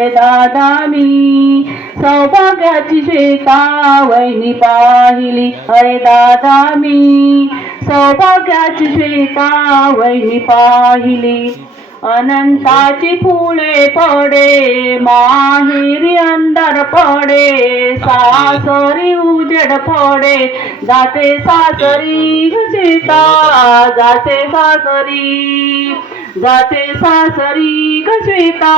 रे दादा मी. सौभाग्याची श्वेता वहिनी पाहिली अरे दादा मी. सौभाग्याची श्वेता वहिनी पाहिली. अनंताची फुले पडे माहेरी अंदर पडे सासरी उजेड पडे. जाते सासरी शेता जाते सासरी. जाते सासरी गजेता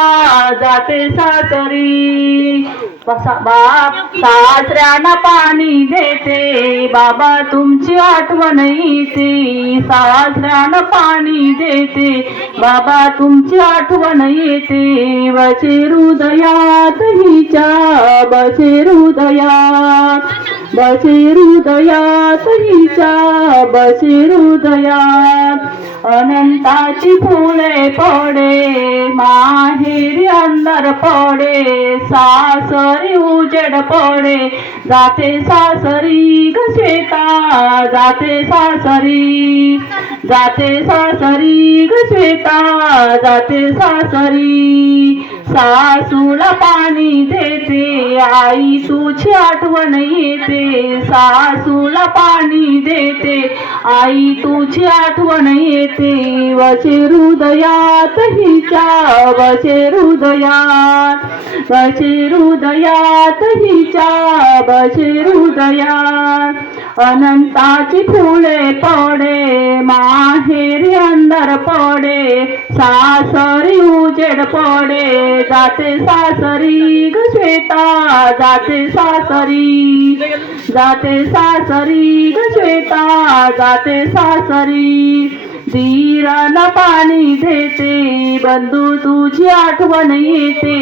जाते सासरी. बाप सासऱ्यांना पाणी देते. बाबा तुमची आठवण येते. सासऱ्यांना पाणी देते. बाबा तुमची आठवण येते. बसे हृदयात हिच्या बसे हृदयात बसे हृदयात हिच्या बसे हृदयात. अनंताची फुले पडे माहेरी अंदर पडे सासरी उजेड पडे. जाते सासरी घसेता जाते सासरी जाते सासरी घसेता जाते सासरी सासूला पाणी देते आई तुझी आठवण येते. सासूला पाणी देते आई तुझी आठवण येते. वचे हृदयात हिच्या वचे हृदयात वचे हृदयात हिच्या वचे हृदयात. अनंताची फुले पडे मा पडे सासरी उजेड पडे जाते सासरी ग श्वेता जाते सासरी जाते सासरी ग श्वेता जाते सासरी. धीराला पाणी देते बंधू तुझी आठवण येते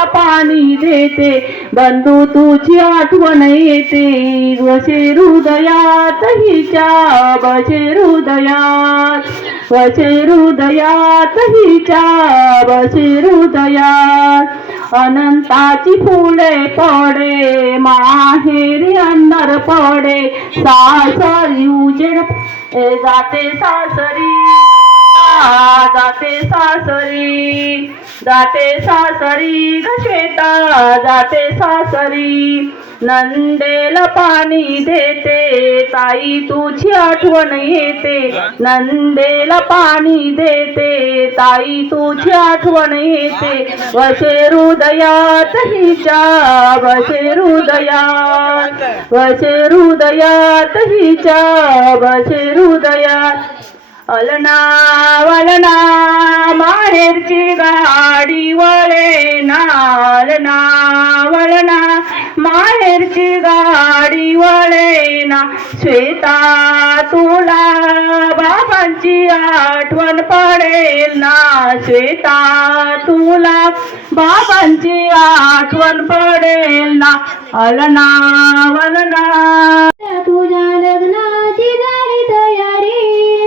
धीराला पाणी देते. बंधू तुझी आठवण येते. वसे हृदयात हिच्या बसे हृदयात. वसे हृदयात हिच्या बसे हृदयात. अनंताची फुले पडे माहेरी अंदर पडे. सासरी उजेड जाते सासरी. जाते सासरी जाते सासरी श्वेता जाते सासरी. नंदेला पाणी देते ताई तुझी आठवण येते. नंदेला पाणी देते ताई तुझी आठवण येते. वसे हृदयात हिच्या वसे हृदयात वसे हृदयात हिच्या वसे हृदयात अलना वलना माहेरची गाडी वळे नालना वलना माहेरची गाडी वळे ना. श्वेता तुला बाबांची आठवण पडेल ना. श्वेता तुला बाबांची आठवण पडेल ना. अलना वलना. तुझ्या लग्नाची झाली तयारी.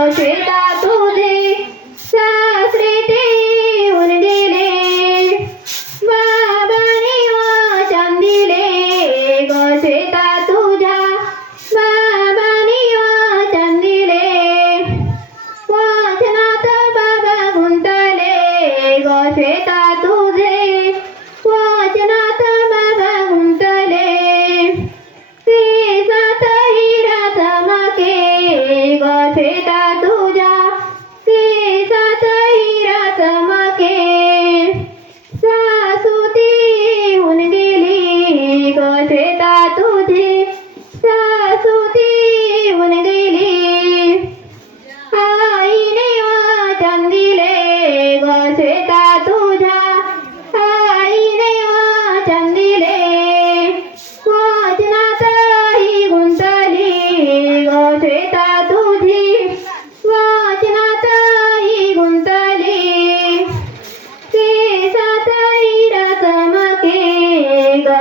Okay.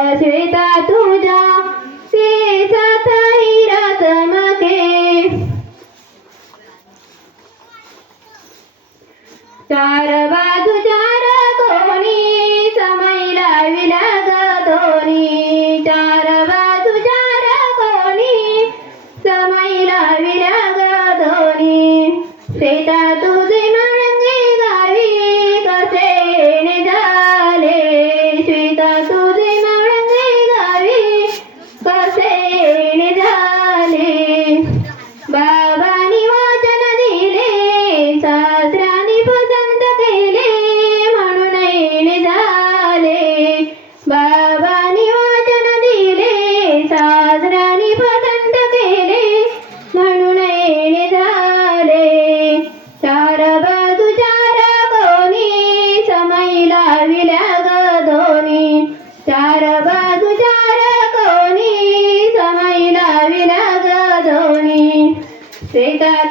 decir, सीता तुझे